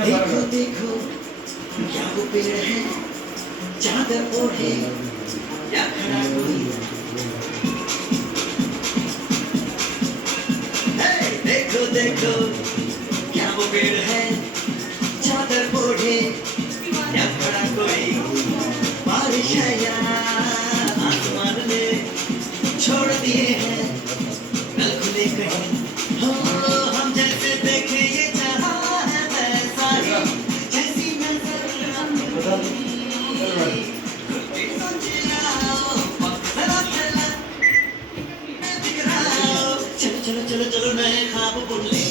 देखो देखो क्या वो पेड़ है चादर ओढ़े या खड़ा कोई देखो देखो क्या वो पेड़ है चादर ओढ़े या खड़ा कोई बारिश है या आसमान ने छोड़ दिए हैं नल खुले कहीं हो हम जैसे देखे ये चाहा है वैसा ही जैसी नजर आती सोचे आओ वक्त जरा फैला दिख रहा हो चलो चलो चलो चलो नए ख्वाब बुन ले